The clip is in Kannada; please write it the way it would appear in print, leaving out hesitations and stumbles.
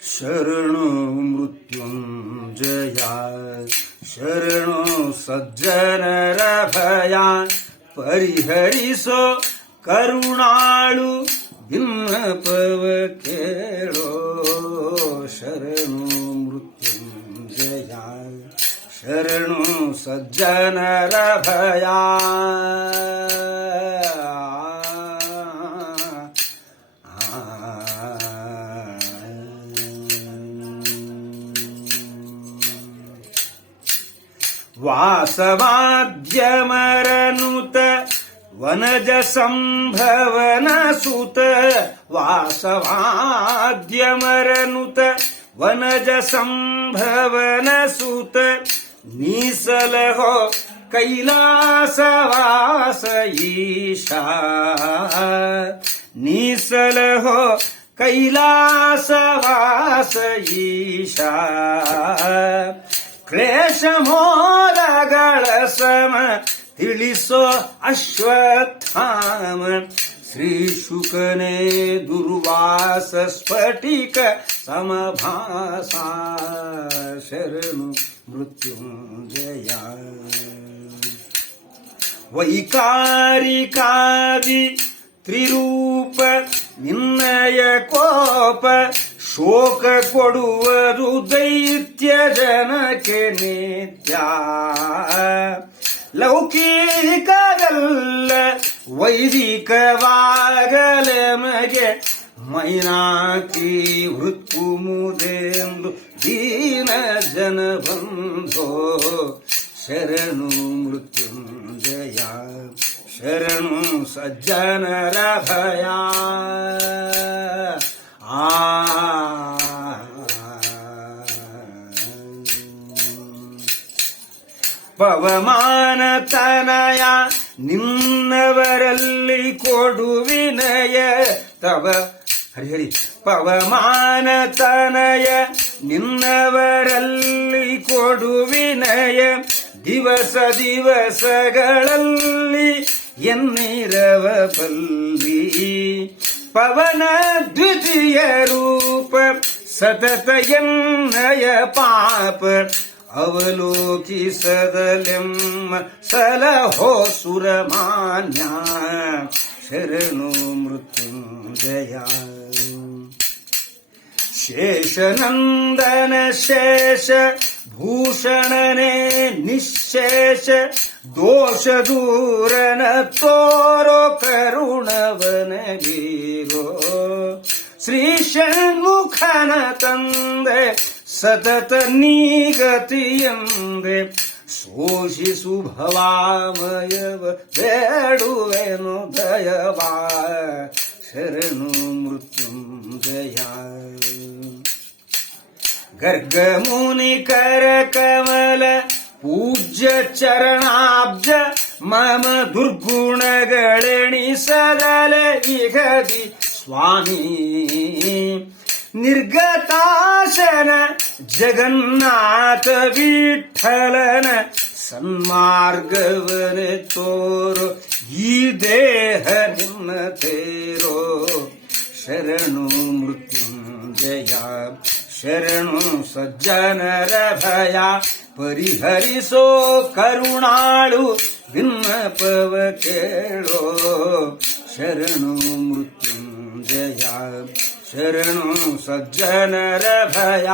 शरणो मृत्युंजया शरणो सज्जनर भया परिहरिसो करुणाळु विನ್ನपव केळो शरणो मृत्युंजया शरणो सज्जनर भया वासवाद्यमरनुत वनज संभवन सुत वासवाद्यमरनुत वनज संभवन सुत निसल हो कैलासवास ईशा निसल हो कैलासवास ईशा ಕ್ಲೇಶ ಮೋದಗಳ ಸಮ ತಿಳಿಸೋ ಅಶ್ವತ್ಥಾಮ ಶ್ರೀ ಶುಕನೇ ದುರ್ವಾಸ ಸ್ಫಟಿಕ ಸಮಭಾಸ ಶರಣು ಮೃತ್ಯುಂಜಯ ವೈಕಾರಿಕಾದಿ ತ್ರಿರೂಪ ನಿನ್ನಯ ಕೋಪ ಶೋಕ ಕೊಡುವುದು ದೈತ್ಯ ಜನಕ್ಕೆ ನಿತ್ಯ ಲೌಕಿಕದಲ್ಲ ವೈದಿಕವಾಗಲೆ ಮಗೆ ಮೈನಾಕಿ ವೃತ್ತು ಮುದೆಂದು ದೀನ ಜನ ಬಂಧೋ ಶರಣು ಮೃತ್ಯುಂಜಯ ಶರಣು ಸಜ್ಜನರ ಭಯ ಪವಮಾನತನಯ ನಿನ್ನವರಲ್ಲಿ ಕೊಡು ವಿನಯ ತವ ಹರಿಹರಿ ಪವಮಾನತನಯ ನಿನ್ನವರಲ್ಲಿ ಕೊಡು ವಿನಯ ದಿವಸ ದಿವಸಗಳಲ್ಲಿ ಎನ್ನಿರವ ಬಲ್ಲಿ ಪವನ ದ್ವಿತೀಯ ರೂಪ ಸತತ ಎನ್ನಯ ಪಾಪ ಅವಲೋಕಿಸದಲೆಮ್ಮ ಸಲಹೋ ಸುರಮಾನ್ಯ ಶರಣು ಮೃತ್ಯುಂಜಯ ಶೇಷನಂದನ ಶೇಷ ಭೂಷಣನೆ ನಿಶೇಷ ದೋಷ ದೂರನ ತೋರೋ ಕರುಣವನಗೀರೋ ಶ್ರೀ ಷಣ್ಮುಖನ ತಂದೆ ಸತತ ನೀಗತಿಯಂದೆ ಶೋಷಿಸು ಭವಾಮಯವ ಬೇಡುವೆನು ದಯವಾ ಶರಣು ಮೃತ್ಯುಂಜಯ ಗರ್ಗಮುನಿ ಕರ ಕಮಲ ಪೂಜ್ಯ ಚರಣಾಬ್ಜ ಮಮ ದುರ್ಗುಣಗಳೆಣಿಸದಲೆ ಇಗದಿ ಸ್ವಾಮಿ ನಿರ್ಗತಾಶನ ಜಗನ್ನಾಥ ವಿಠಲನ ಸನ್ಮಾರ್ಗವನೆ ತೋರೋ ಈ ದೇಹ ನಿನ್ನ ತೇರೋ ಶರಣು ಮೃತ್ಯುಂಜಯ ಶರಣು ಸಜ್ಜನರ ಭಯ ಪರಿಹರಿಸೋ ಕರುಣಾಳು ವಿನ್ನಪವ ಕೇಳೋ ಶರಣು ಮೃತ್ಯುಂಜಯ ಶರಣು ಸಜ್ಜನರ ಭಯ